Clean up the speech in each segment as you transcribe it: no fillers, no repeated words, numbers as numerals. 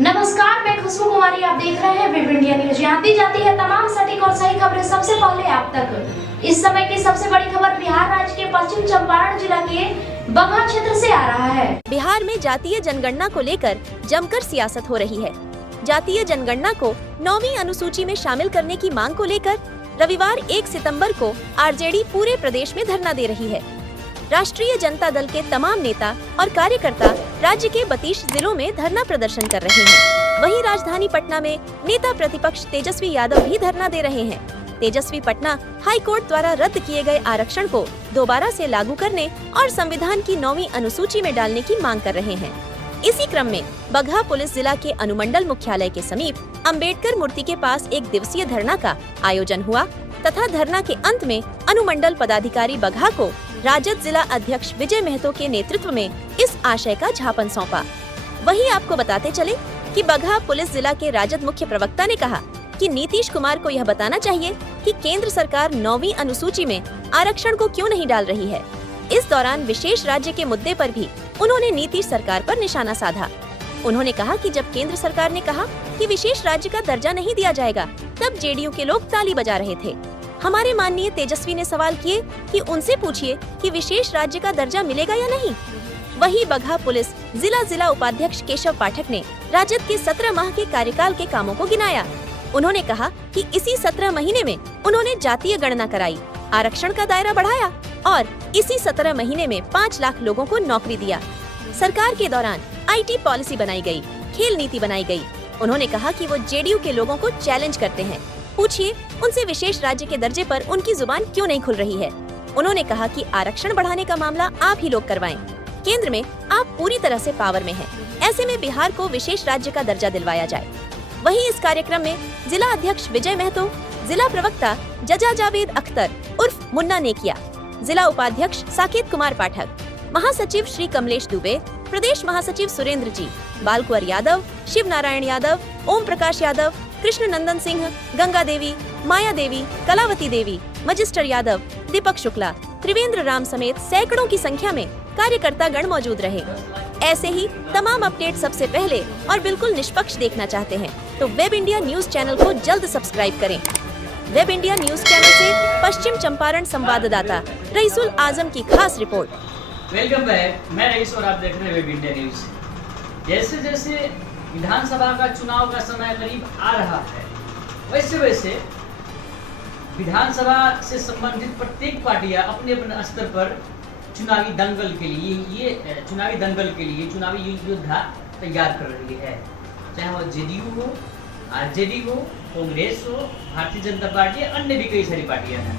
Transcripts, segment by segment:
नमस्कार, मैं खुशबू कुमारी। आप देख रहे हैं वेब इंडिया न्यूज। यहाँ दी जाती है तमाम सटीक और सही खबरें सबसे पहले आप तक। इस समय की सबसे बड़ी खबर बिहार राज्य के पश्चिम चंपारण जिला के बगहा क्षेत्र से आ रहा है। बिहार में जातीय जनगणना को लेकर जमकर सियासत हो रही है। जातीय जनगणना को 9वीं अनुसूची में शामिल करने की मांग को लेकर रविवार 1 सितंबर को आरजेडी पूरे प्रदेश में धरना दे रही है। राष्ट्रीय जनता दल के तमाम नेता और कार्यकर्ता राज्य के 32 जिलों में धरना प्रदर्शन कर रहे हैं। वहीं राजधानी पटना में नेता प्रतिपक्ष तेजस्वी यादव भी धरना दे रहे हैं। तेजस्वी पटना हाई कोर्ट द्वारा रद्द किए गए आरक्षण को दोबारा से लागू करने और संविधान की 9वीं अनुसूची में डालने की मांग कर रहे हैं। इसी क्रम में बगहा पुलिस जिला के अनुमंडल मुख्यालय के समीप अंबेडकर मूर्ति के पास 1 दिवसीय धरना का आयोजन हुआ तथा धरना के अंत में अनुमंडल पदाधिकारी बगहा को राजद जिला अध्यक्ष विजय महतो के नेतृत्व में इस आशय का ज्ञापन सौंपा। वहीं आपको बताते चले कि बगहा पुलिस जिला के राजद मुख्य प्रवक्ता ने कहा कि नीतीश कुमार को यह बताना चाहिए कि केंद्र सरकार 9वीं अनुसूची में आरक्षण को क्यों नहीं डाल रही है। इस दौरान विशेष राज्य के मुद्दे पर भी उन्होंने नीतीश सरकार पर निशाना साधा। उन्होंने कहा कि जब केंद्र सरकार ने कहा कि विशेष राज्य का दर्जा नहीं दिया जाएगा, तब जेडीयू के लोग ताली बजा रहे थे। हमारे माननीय तेजस्वी ने सवाल किए कि उनसे पूछिए कि विशेष राज्य का दर्जा मिलेगा या नहीं। वहीं बगहा पुलिस जिला उपाध्यक्ष केशव पाठक ने राजद के 17 माह के कार्यकाल के कामों को गिनाया। उन्होंने कहा कि इसी 17 महीने में उन्होंने जातीय गणना कराई, आरक्षण का दायरा बढ़ाया और इसी 17 महीने में 5 लाख लोगों को नौकरी दिया। सरकार के दौरान IT पॉलिसी बनाई गई, खेल नीति बनाई गई। उन्होंने कहा कि वो जेडीयू के लोगों को चैलेंज करते हैं। पूछिए उनसे विशेष राज्य के दर्जे पर उनकी जुबान क्यों नहीं खुल रही है। उन्होंने कहा कि आरक्षण बढ़ाने का मामला आप ही लोग करवाएं। केंद्र में आप पूरी तरह से पावर में हैं। ऐसे में बिहार को विशेष राज्य का दर्जा दिलवाया जाए। वहीं इस कार्यक्रम में जिला अध्यक्ष विजय महतो, जिला प्रवक्ता जजा जावेद अख्तर उर्फ मुन्ना नेकिया, जिला उपाध्यक्ष साकेत कुमार पाठक, महासचिव श्री कमलेश दुबे, प्रदेश महासचिव सुरेंद्र जी, बाल कुंवर यादव, शिव नारायण यादव, ओम प्रकाश यादव, कृष्ण नंदन सिंह, गंगा देवी, माया देवी, कलावती देवी, मजिस्टर यादव, दीपक शुक्ला, त्रिवेंद्र राम समेत सैकड़ों की संख्या में कार्यकर्ता गण मौजूद रहे। ऐसे ही तमाम अपडेट सबसे पहले और बिल्कुल निष्पक्ष देखना चाहते हैं तो वेब इंडिया न्यूज चैनल को जल्द सब्सक्राइब करें। वेब इंडिया न्यूज चैनल से पश्चिम चंपारण संवाददाता रईसुल आजम की खास रिपोर्ट। वेलकम बैक, मैं रईस और आप देख रहे हैं वेब इंडिया न्यूज। जैसे जैसे विधानसभा का चुनाव का समय करीब आ रहा है, वैसे वैसे विधानसभा से संबंधित प्रत्येक पार्टियां अपने अपने स्तर पर चुनावी दंगल के लिए चुनावी योद्धा तैयार कर रही है। चाहे वो जेडीयू हो, आरजेडी हो, कांग्रेस हो, भारतीय जनता पार्टी, अन्य भी कई सारी पार्टियां हैं।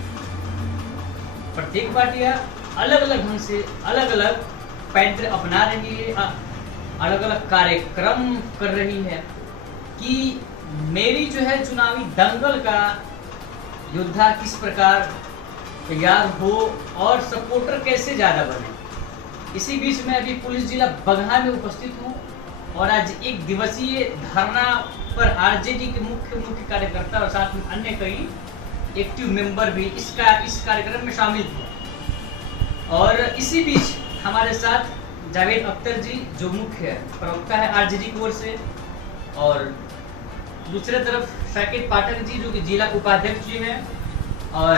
प्रत्येक पार्टियां अलग अलग ढंग से अलग अलग पैंतरे अपना रही है, अलग अलग कार्यक्रम कर रही है कि मेरी जो है चुनावी दंगल का योद्धा किस प्रकार तैयार हो और सपोर्टर कैसे ज्यादा बने। इसी बीच में अभी पुलिस जिला बगहा में उपस्थित हूँ और आज 1 दिवसीय धरना पर आरजेडी के मुख्य कार्यकर्ता और साथ में अन्य कई एक्टिव मेंबर भी इस कार्यक्रम में शामिल थे। और इसी बीच हमारे साथ जावेद अख्तर जी जो मुख्य प्रवक्ता है आरजेडी की ओर से, और दूसरे तरफ साकेत पाठक जी जो कि जिला उपाध्यक्ष जी हैं, और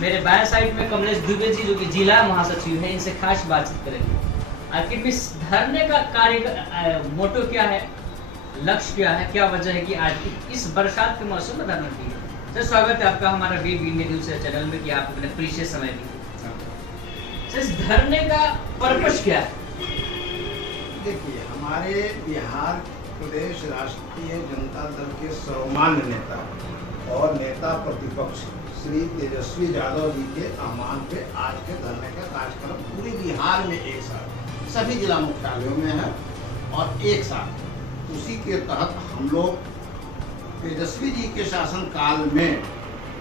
मेरे बाएं साइड में कमलेश दुबे जी जो कि जिला महासचिव हैं। इनसे खास बातचीत करेंगे। आखिर इस धरने का कार्य मोटो क्या है, लक्ष्य क्या है, क्या वजह है कि आज इस बरसात के मौसम में धरना की है। सर, स्वागत है आपका हमारा वेब इंडिया न्यूज चैनल में कि आप अपने प्रीशियस समय दिए। इस धरने का पर्पस क्या है? देखिए, हमारे बिहार प्रदेश राष्ट्रीय जनता दल के सर्वमान्य नेता और नेता प्रतिपक्ष श्री तेजस्वी यादव जी के आह्वान पे आज के धरने का कार्यक्रम पूरे बिहार में एक साथ सभी जिला मुख्यालयों में है और एक साथ उसी के तहत हम लोग तेजस्वी जी के शासनकाल में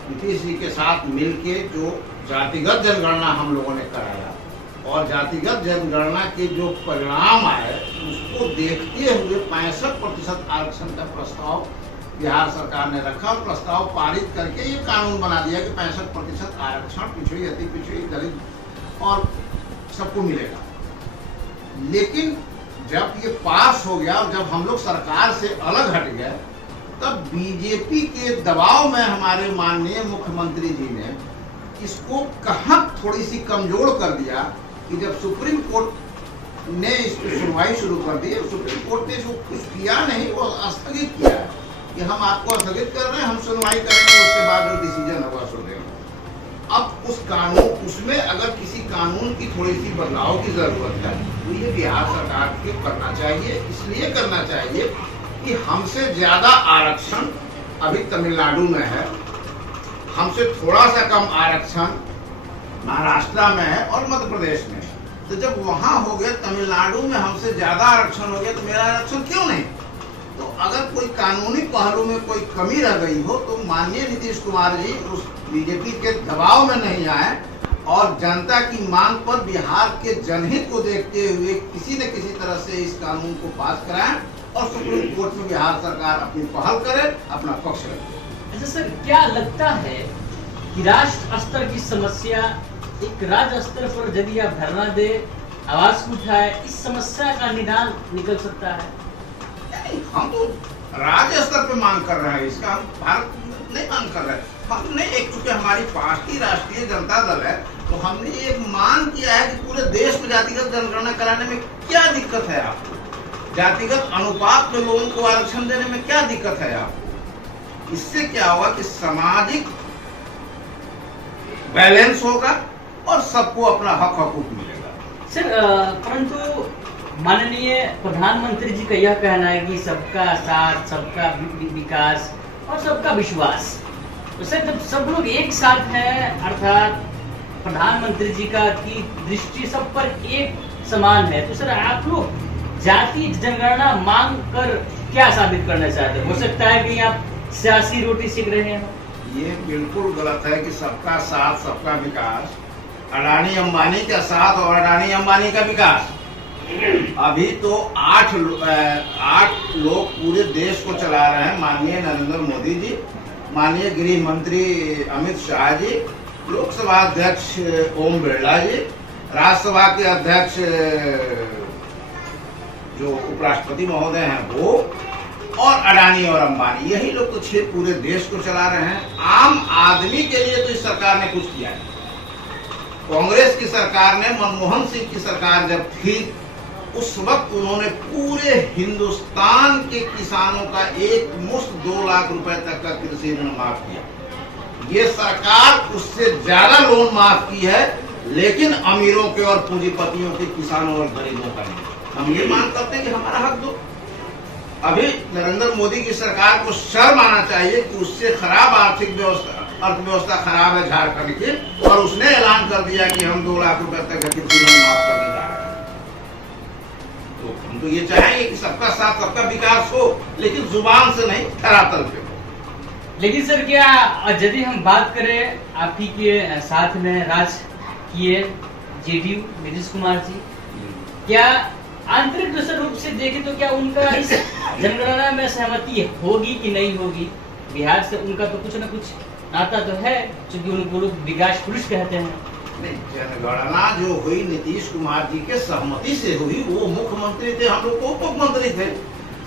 नीतीश जी के साथ मिलके जो जातिगत जनगणना हम लोगों ने कराया और जातिगत जनगणना के जो परिणाम आए उसको देखते हुए 65% आरक्षण का प्रस्ताव बिहार सरकार ने रखा और प्रस्ताव पारित करके ये कानून बना दिया कि 65% आरक्षण पिछड़ी, अति पिछड़ी, दलित और सबको मिलेगा। लेकिन जब ये पास हो गया और जब हम लोग सरकार से अलग हट गए, तब बीजेपी के दबाव में हमारे माननीय मुख्यमंत्री जी ने इसको कहाँ थोड़ी सी कमजोर कर दिया कि जब सुप्रीम कोर्ट ने इस पर सुनवाई शुरू कर दी, सुप्रीम कोर्ट ने इसको कुछ किया नहीं, वो स्थगित किया है कि हम आपको स्थगित कर रहे हैं, हम सुनवाई करेंगे, उसके बाद जो डिसीजन होगा सो देंगे। अब उस कानून, उसमें अगर किसी कानून की थोड़ी सी बदलाव की जरूरत है तो ये बिहार सरकार को करना चाहिए। इसलिए करना चाहिए कि हमसे ज्यादा आरक्षण अभी तमिलनाडु में है, हमसे थोड़ा सा कम आरक्षण महाराष्ट्र में है और मध्य प्रदेश में है। तो जब वहां हो गया, तमिलनाडु में हमसे ज्यादा आरक्षण हो गया, तो मेरा आरक्षण क्यों नहीं? तो अगर कोई कानूनी पहलू में कोई कमी रह गई हो तो माननीय नीतीश कुमार जी उस बीजेपी के दबाव में नहीं आए और जनता की मांग पर बिहार के जनहित को देखते हुए किसी न किसी तरह से इस कानून को पास कराएं और सुप्रीम कोर्ट में बिहार सरकार अपनी पहल करे, अपना पक्ष रखे। अच्छा सर, क्या लगता है कि राष्ट्र स्तर की समस्या एक राज्य स्तर पर यदि आप धरना दे, आवाज उठाए, इस समस्या का निदान निकल सकता है? हम तो राज्य स्तर पे मांग कर रहे हैं, इसका हम भारत नहीं मांग कर रहे हैं। हमने एक, चूंकि हमारी पार्टी राष्ट्रीय जनता दल है, तो हमने एक मांग किया है कि पूरे देश में जातिगत जनगणना कराने में क्या दिक्कत है आपको, जातिगत अनुपात में लोगों को आरक्षण देने में क्या दिक्कत है आपको। इससे क्या होगा कि सामाजिक बैलेंस होगा और सबको अपना हक हकूक मिलेगा। सर, परंतु माननीय प्रधानमंत्री जी का यह कहना है कि सबका साथ, सबका विकास और सबका विश्वास। तो सर, जब सब लोग एक साथ हैं, अर्थात प्रधानमंत्री जी का की दृष्टि सब पर एक समान है, तो सर आप लोग जाति जनगणना मांग कर क्या साबित करना चाहते हैं? हो सकता है कि आप सियासी रोटी सेक रहे हैं। ये बिल्कुल गलत है कि सबका साथ सबका विकास, अडानी अंबानी का साथ और अडानी अंबानी का विकास। अभी तो 8 लोग पूरे देश को चला रहे हैं, माननीय नरेंद्र मोदी जी, माननीय गृह मंत्री अमित शाह जी, लोकसभा अध्यक्ष ओम बिरला जी, राज्यसभा के अध्यक्ष जो उपराष्ट्रपति महोदय हैं वो, और अडानी और अंबानी, यही लोग तो 6 पूरे देश को चला रहे हैं। आम आदमी के लिए तो इस सरकार ने कुछ किया है। कांग्रेस की सरकार ने, मनमोहन सिंह की सरकार जब थी, उस वक्त उन्होंने पूरे हिंदुस्तान के किसानों का एक मुश्त 2 लाख रुपए तक का कृषि ऋण माफ किया। ये सरकार उससे ज्यादा लोन माफ की है, लेकिन अमीरों के और पूंजीपतियों के, किसानों और गरीबों का नहीं। हम ये मांग करते हैं कि हमारा हक दो। अभी नरेंद्र मोदी की सरकार को शर्म आना चाहिए कि उससे खराब आर्थिक अर्थव्यवस्था खराब है झारखंड की, और उसने ऐलान कर दिया कि हम 2 लाख रुपए तक का कृषि ऋण माफ करने जा रहे हैं। तो हम तो ये चाहेंगे कि सबका साथ सबका विकास हो, लेकिन जुबान से नहीं, धरातल पे हो। लेकिन सर, क्या यदि हम बात करें, आप ही के साथ में राज किए जेडीयू नीतीश कुमार जी, क्या आंतरिक रूप से देखें तो क्या उनका इस जनगणना में सहमति होगी कि नहीं होगी? बिहार से उनका तो कुछ न कुछ नाता तो है, क्योंकि उनको लोग विकास पुरुष कहते हैं। नहीं, जनगणना जो हुई नीतीश कुमार जी के सहमति से हुई। वो मुख्यमंत्री थे, हम लोग उप मुख्यमंत्री थे,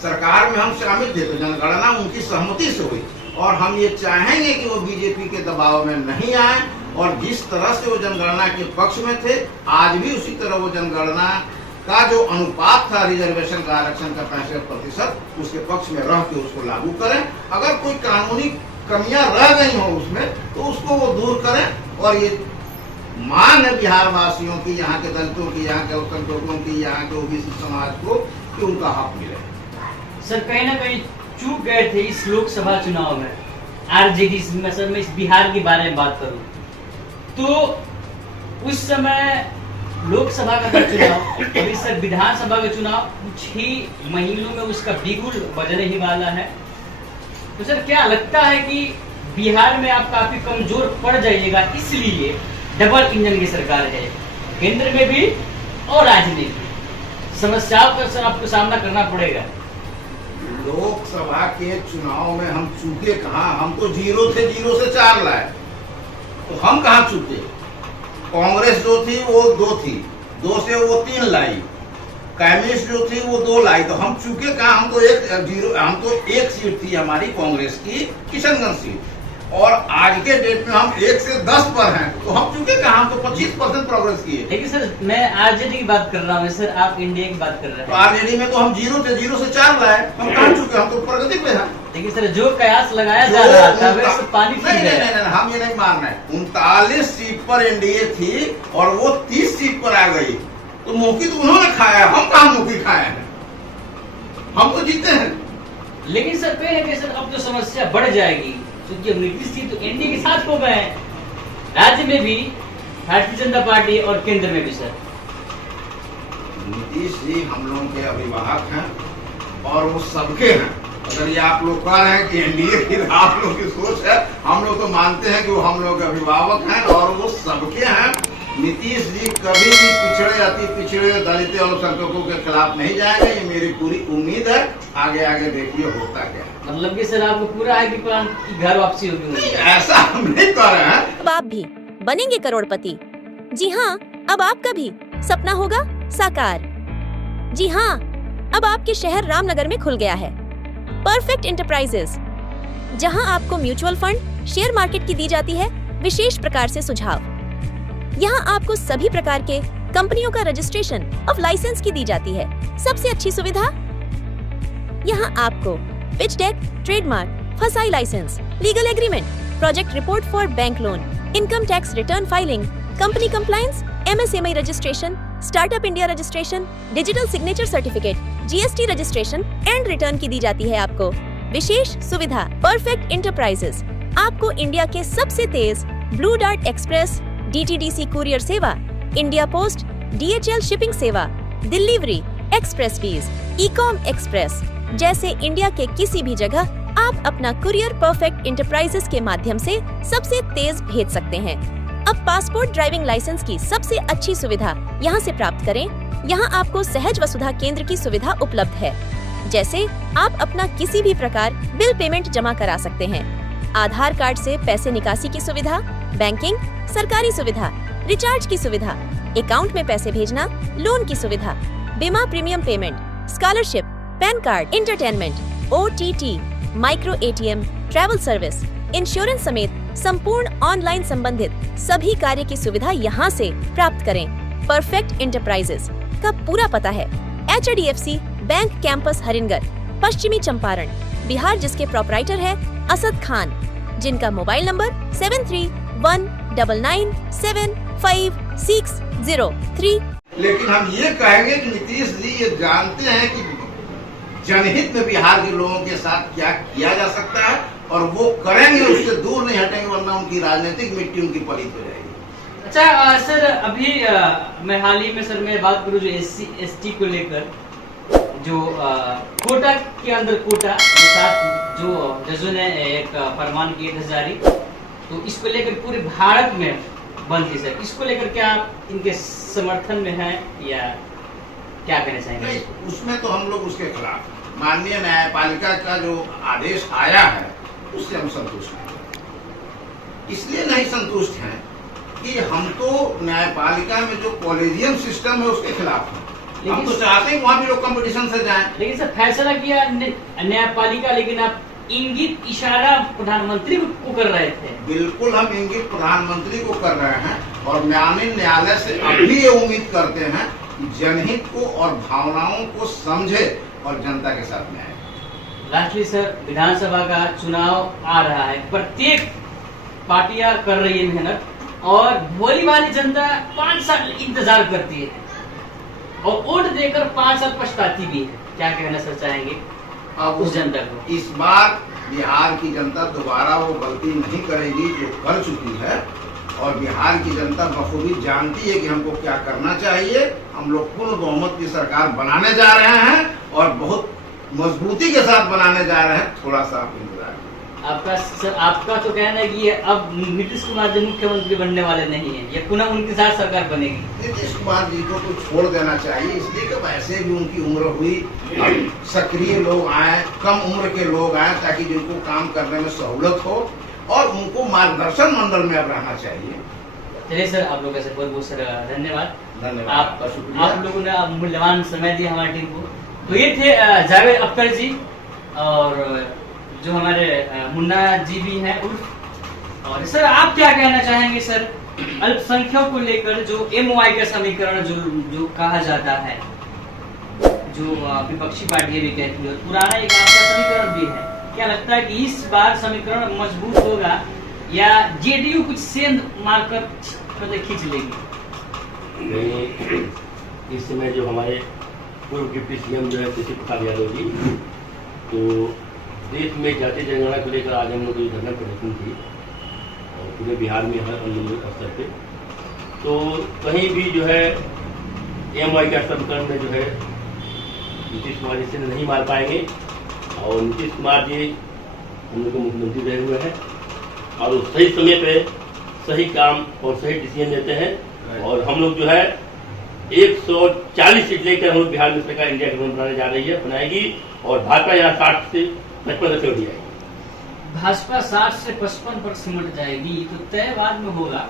सरकार में हम शामिल थे, तो जनगणना उनकी सहमति से हुई। और हम ये चाहेंगे कि वो बीजेपी के दबाव में नहीं आए, और जिस तरह से वो जनगणना के पक्ष में थे, आज भी उसी तरह वो जनगणना का जो अनुपात था रिजर्वेशन का, आरक्षण का 65%, उसके पक्ष में रह के उसको लागू करें। अगर कोई कानूनी कमियां रह गई हो उसमें, तो उसको वो दूर करें। और ये मांग है बिहार वासियों की, यहाँ के दलितों की, यहाँ के अल्पसंख्यकों की, यहाँ के ओबीसी समाज को, कि उनका हक मिले। सर, कहीं ना कहीं चूक गए थे इस लोकसभा चुनाव में आरजेडी में। सर, मैं इस बिहार के बारे में बात करूं तो उस समय लोकसभा का चुनाव, अभी सर विधानसभा का चुनाव कुछ ही महीनों में उसका बिगुल बजने ही वाला है। तो सर, क्या लगता है कि बिहार में आप काफी कमजोर पड़ जाइएगा, इसलिए डबल इंजन की सरकार है, केंद्र में भी और राज्य में भी समस्याओं का सर आपको सामना करना पड़ेगा? लोकसभा के चुनाव में हम चूके कहाँ? हम तो 0 थे, 0 से 4 लाए, तो हम कहाँ चूके? कांग्रेस जो थी वो 2 थी, 2 से वो 3 लाई, केमिस्ट जो थी वो 2 लाई, तो हम चूके कहा, हम तो एक सीट थी हमारी कांग्रेस की, किशनगंज सीट, और आज के डेट में हम 1 से 10 पर हैं, तो हम चूके कहा, हम तो 25% प्रोग्रेस किए। लेकिन सर मैं आरजेडी की बात कर रहा हूँ सर, आप इंडिया की बात कर रहे तो हैं। आरजेडी में तो हम 0 से 4 लाए, हम कहाँ चुके, हम तो प्रगति पे हैं। लेकिन सर जो कयास लगाया जा रहा था वैसे पानी फिर नहीं, गया। नहीं, नहीं, हम ये नहीं मान रहे। 39 सीट पर एनडीए थी और वो 30 सीट पर आ गई, तो मौकी तो उन्होंने खाया, हम कहाँ मौकी खाए हैं, हम तो जीते हैं। लेकिन सर कहीं ना कहीं सर अब तो समस्या बढ़ जाएगी, क्योंकि नीतीश जी तो एनडीए के साथ हो गए हैं, राज्य में भी भारतीय जनता पार्टी और केंद्र में भी। सर नीतीश जी हम लोगों के अभिभावक हैं और वो सबके हैं। अगर ये आप लोग कह रहे हैं कि एनडीए की आप लोग की सोच है, हम लोग तो मानते हैं कि वो हम लोग के अभिभावक हैं और वो सबके हैं। नीतीश जी कभी भी पिछड़े, अति पिछड़े, दलित और अल्पसंख्यकों के खिलाफ नहीं जाएंगे, ये मेरी पूरी उम्मीद है। आगे आगे देखिए होता क्या है। मतलब कि सर आपको पूरा है कि घर वापसी होगी? नहीं, ऐसा हम नहीं कर रहे हैं। अब आप भी बनेंगे करोड़पति। जी हाँ, अब आपका भी सपना होगा साकार। जी हाँ, अब आपके शहर रामनगर में खुल गया है परफेक्ट इंटरप्राइजेस, जहां आपको म्यूचुअल फंड, शेयर मार्केट की दी जाती है विशेष प्रकार से सुझाव। यहाँ आपको सभी प्रकार के कंपनियों का रजिस्ट्रेशन ऑफ लाइसेंस की दी जाती है। सबसे अच्छी सुविधा, यहाँ आपको pitch deck, trademark, FSSAI licence, legal agreement, project report for bank loan, income tax return filing, company compliance, MSME registration, startup India registration, digital signature certificate, GST registration and return की दी जाती है आपको विशेष सुविधा। परफेक्ट इंटरप्राइजेस आपको India के सबसे तेज Blue Dart Express, DTDC courier सेवा, इंडिया पोस्ट, डीएचएल शिपिंग सेवा, delivery, XpressBees, Ecom Express जैसे इंडिया के किसी भी जगह आप अपना कुरियर परफेक्ट इंटरप्राइजेस के माध्यम से सबसे तेज भेज सकते हैं। अब पासपोर्ट, ड्राइविंग लाइसेंस की सबसे अच्छी सुविधा यहाँ से प्राप्त करें। यहाँ आपको सहज वसुधा केंद्र की सुविधा उपलब्ध है, जैसे आप अपना किसी भी प्रकार बिल पेमेंट जमा करा सकते हैं, आधार कार्ड से पैसे निकासी की सुविधा, बैंकिंग, सरकारी सुविधा, रिचार्ज की सुविधा, अकाउंट में पैसे भेजना, लोन की सुविधा, बीमा premium payment, scholarship, pan card, entertainment, OTT, micro ATM, travel service, insurance समेत संपूर्ण ऑनलाइन संबंधित सभी कार्य की सुविधा यहाँ से प्राप्त करें। परफेक्ट इंटरप्राइजेस का पूरा पता है HDFC बैंक कैंपस हरिनगर, पश्चिमी चंपारण, बिहार, जिसके प्रोपराइटर है असद खान, जिनका मोबाइल नंबर 7319756003। लेकिन हम ये कहेंगे कि नीतीश जी ये जानते हैं कि जनहित में बिहार के लोगों के साथ क्या किया जा सकता है और वो करेंगे, उससे दूर नहीं हटेंगे, वरना उनकी राजनीतिक मिट्टी उनकी पलीत हो जाएगी। अच्छा सर, अभी मैं हाल ही में सर मैं बात करूं जो SC/ST को लेकर जो कोटा के अंदर कोटा के साथ जो जजों ने एक फरमान किए थे जारी, तो इसको लेकर पूरे भारत में बंद थी सर, इसको लेकर क्या आप इनके समर्थन में हैं या क्या कहना चाहेंगे? नहीं, उसमें तो हम लोग उसके खिलाफ। माननीय न्यायपालिका का जो आदेश आया है उससे हम संतुष्ट हैं। इसलिए नहीं संतुष्ट हैं कि हम तो न्यायपालिका में जो कॉलेजियम सिस्टम है उसके खिलाफ हैं। हम तो चाहते हैं वहाँ भी लोग कंपटीशन से जाएं। लेकिन सर फैसला किया न्यायपालिका, लेकिन आप इंगित इशारा प्रधानमंत्री को कर रहे थे। बिल्कुल, हम इंगित प्रधानमंत्री को कर रहे हैं और माननीय न्यायालय से अभी ये उम्मीद करते हैं कि जनहित को और भावनाओं को समझे और जनता के साथ न्याय। लास्टली सर, विधानसभा का चुनाव आ रहा है, प्रत्येक पार्टियां कर रही है मेहनत और भोली भाली जनता 5 साल इंतजार करती है और वोट देकर 5 साल पछताती भी है। क्या कहना सर चाहेंगे अब उस जनता को? इस बार बिहार की जनता दोबारा वो गलती नहीं करेगी जो कर चुकी है और बिहार की जनता बखूबी जानती है कि हमको क्या करना चाहिए। हम लोग पूर्ण बहुमत की सरकार बनाने जा रहे हैं और बहुत मजबूती के साथ बनाने जा रहे हैं। थोड़ा सा आप इंतजार करें। आपका तो कहना है कि अब नीतीश कुमार जी मुख्यमंत्री बनने वाले नहीं है, ये पुनः उनके साथ सरकार बनेगी। नीतीश कुमार जी को तो छोड़ देना चाहिए, इसलिए कि वैसे भी उनकी उम्र हुई, सक्रिय लोग आए, कम उम्र के लोग आए, ताकि जिनको काम करने में सहूलत हो और उनको मार्गदर्शन मंडल में अब रहना चाहिए। चलिए सर, आप लोगों का बहुत बहुत सर धन्यवाद। धन्यवाद, आप आपका शुक्रिया। आप लोगों ने मूल्यवान समय दिया हमारी टीम को। तो ये थे जावेद अख्तर जी, और जो हमारे मुन्ना जी भी हैं उर्फ। और सर आप क्या कहना चाहेंगे सर, अल्पसंख्यकों को लेकर जो MOI का समीकरण जो कहा जाता है, जो विपक्षी पार्टियां भी कहती है, पुराना एक आपका समीकरण भी है, क्या लगता है कि इस बार समीकरण मजबूत होगा या JDU कुछ सेंध मारकर मतलब खींच लेगी? नहीं, इस समय जो हमारे पूर्व डिप्टी CM जो है केशव प्रसाद यादव जी, तो देश में जातीय जनगणना को लेकर आज हम लोग को धरना प्रदर्शन थी और पूरे बिहार में हर अलग स्तर पे, तो कहीं भी जो है MOI का समीकरण में जो है नीतीश कुमार इसे नहीं मार पाएंगे। और नीतीश कुमार जी हम लोग को मुख्यमंत्री रहे हुए हैं और वो सही समय पे सही काम और सही डिसीजन लेते हैं। और हम लोग जो है 140 सीट लेकर हम लोग बिहार में सरकार इंडिया गठबंधन बनाने जा रही है, बनाएगी। और भाजपा यहाँ 60 से 55 से उठ जाएगी। भाजपा 60 से 55 पर सिमट जाएगी तो तय बाद में होगा,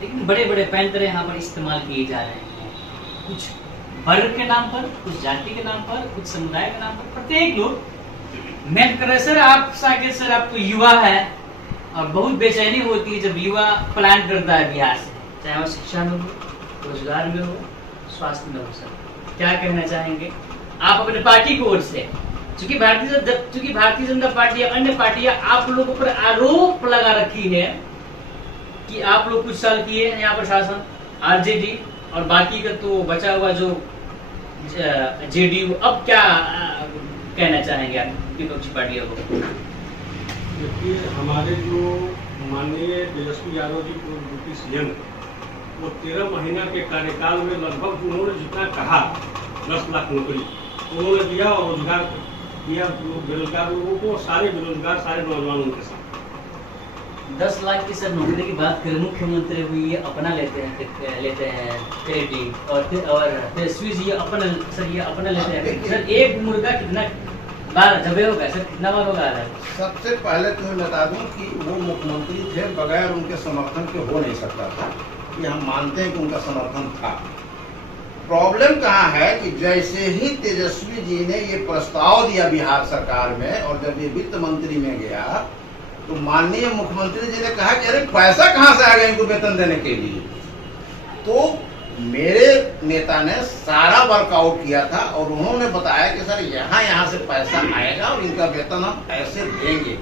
लेकिन बड़े बड़े पैंतरे यहाँ पर इस्तेमाल किए जा रहे हैं, कुछ वर्ग के नाम पर, कुछ जाति के नाम पर, कुछ समुदाय के नाम पर। प्रत्येक लोग मेहनत कर रहे हैं। सर आप साकेत सर, आप तो युवा है और बहुत बेचैनी होती है जब युवा प्लान करता है बिहार से, चाहे वो शिक्षा में हो, रोजगार में हो, स्वास्थ्य में हो। सर क्या कहना चाहेंगे आप अपने पार्टी की ओर से? चूंकि भारतीय जनता पार्टी या अन्य पार्टियां आप लोगों पर आरोप लगा रखी है कि आप लोग कुछ साल किए यहाँ प्रशासन, RJD और बाकी का तो बचा हुआ जो JDU, अब क्या कहना चाहेंगे आप विपक्षी पार्टियों को? देखिए, हमारे जो माननीय तेजस्वी यादव जी को डिप्टी CM, वो 13 महीना के कार्यकाल में लगभग उन्होंने जितना कहा 10 लाख नौकरी उन्होंने दिया और रोजगार दिया बेरोजगार लोगों को, सारे बेरोजगार सारे नौजवान उनके साथ। 10 लाख की सर नौकरी की बात करें, मुख्यमंत्री हुई अपना लेते हैं क्रेडिट, और तेजस्वी जी अपना लेते हैं। सर एक मुर्गा कितना बार जबे होगा सर, कितना बार होगा? सबसे पहले तो मैं बता दूं कि वो मुख्यमंत्री थे, बगैर उनके समर्थन के हो नहीं सकता था। कि हम मानते हैं कि उनका समर्थन था। प्रॉब्लम कहाँ है कि जैसे ही तेजस्वी जी ने ये प्रस्ताव दिया बिहार सरकार में, और जब ये वित्त मंत्री में गया, तो माननीय मुख्यमंत्री जी ने कहा कि अरे पैसा कहाँ से आ गया इनको वेतन देने के लिए। तो मेरे नेता ने सारा वर्कआउट किया था और उन्होंने बताया कि सर यहाँ से पैसा आएगा और इनका वेतन हम ऐसे देंगे।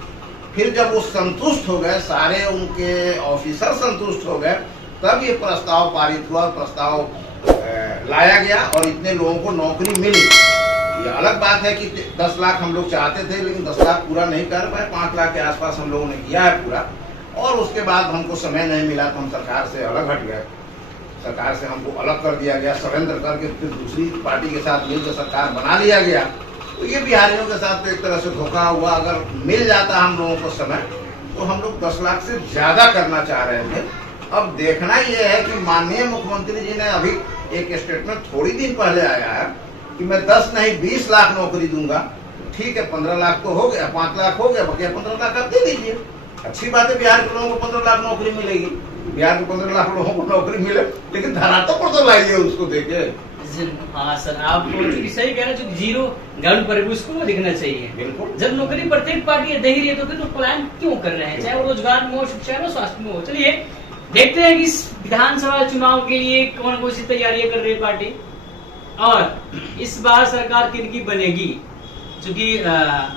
फिर जब वो संतुष्ट हो गए, सारे उनके ऑफिसर संतुष्ट हो गए, तब ये प्रस्ताव पारित हुआ, प्रस्ताव लाया गया और इतने लोगों को नौकरी मिली। ये अलग बात है कि 10 लाख हम लोग चाहते थे, लेकिन 10 लाख पूरा नहीं कर पाए। 5 लाख के आसपास हम लोगों ने किया है पूरा। और उसके बाद हमको समय नहीं मिला तो हम सरकार से अलग हट गए। सरकार से हमको अलग कर दिया गया, सरेंद्र करके फिर दूसरी पार्टी के साथ मिलकर सरकार बना लिया गया। तो ये बिहारियों के साथ तो एक तरह से धोखा हुआ। अगर मिल जाता हम लोगों को समय, तो हम लोग 10 लाख से ज्यादा करना चाह रहे थे। अब देखना यह है कि माननीय मुख्यमंत्री जी ने अभी एक स्टेटमेंट थोड़ी दिन पहले आया है कि मैं 10 नहीं 20 लाख नौकरी दूंगा। ठीक है, 15 लाख तो हो गया, 5 लाख हो गया, बकिया 15 लाख आप दे दीजिए। अच्छी बात है, बिहार के लोगों को 15 लाख नौकरी मिलेगी। बिहार के 15 लाख लोगों को नौकरी मिले, लेकिन धरातल पर तो लाइए उसको देखे। हाँ सर, आप सही कह रहे हैं, जीरो ग्राउंड पर उसको दिखना चाहिए। बिल्कुल। जब नौकरी प्रत्येक पार्टी दे ही रही है तो फिर प्लान क्यों कर रहे हैं, चाहे वो रोजगार में हो, शिक्षा में, स्वास्थ्य में हो। चलिए देखते हैं कि इस विधानसभा चुनाव के लिए कौन कौन सी तैयारियां कर रही है पार्टी, और इस बार सरकार किनकी बनेगी। क्योंकि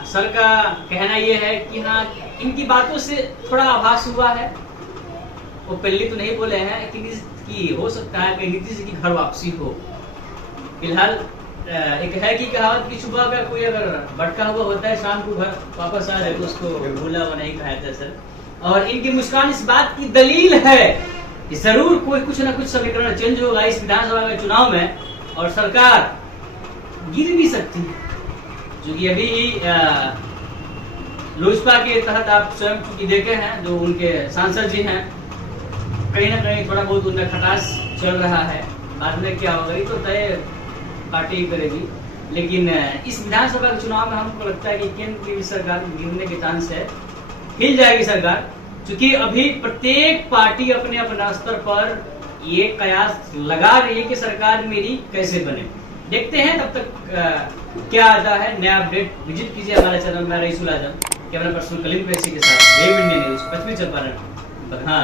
सर का कहना यह है कि हाँ, इनकी बातों से थोड़ा आभास हुआ है, वो पहले तो नहीं बोले हैं कि हो सकता है कि नीतीश की घर वापसी हो। फिलहाल एक है कि कहावत कि सुबह का कोई अगर भटका हुआ होता है, शाम को घर वापस आ जाए तो उसको भूला हुआ नहीं कहा जाता सर। और इनकी मुस्कान इस बात की दलील है कि जरूर कोई कुछ ना कुछ समीकरण चेंज होगा इस विधानसभा के चुनाव में, और सरकार गिर भी सकती है। क्योंकि अभी लोजपा के तहत आप स्वयं चूंकि देखे हैं, जो उनके सांसद जी हैं, कहीं ना कहीं थोड़ा बहुत उनका खटास चल रहा है। बाद में क्या होगा ये तो तय पार्टी करेगी। लेकिन इस विधानसभा के चुनाव में हमको लगता है कि केंद्र की सरकार गिरने के चांस है, हिल जाएगी सरकार। क्योंकि अभी प्रत्येक पार्टी अपने अपना स्तर पर ये कयास लगा रही है कि सरकार मेरी कैसे बने। देखते हैं तब तक क्या आता है नया अपडेट। विजिट कीजिए हमारे चैनल में। रईसुल आजम, कैमरा पर्सन कलीम पैसी के साथ वेब इंडिया न्यूज, पश्चिमी चंपारण, बगहा।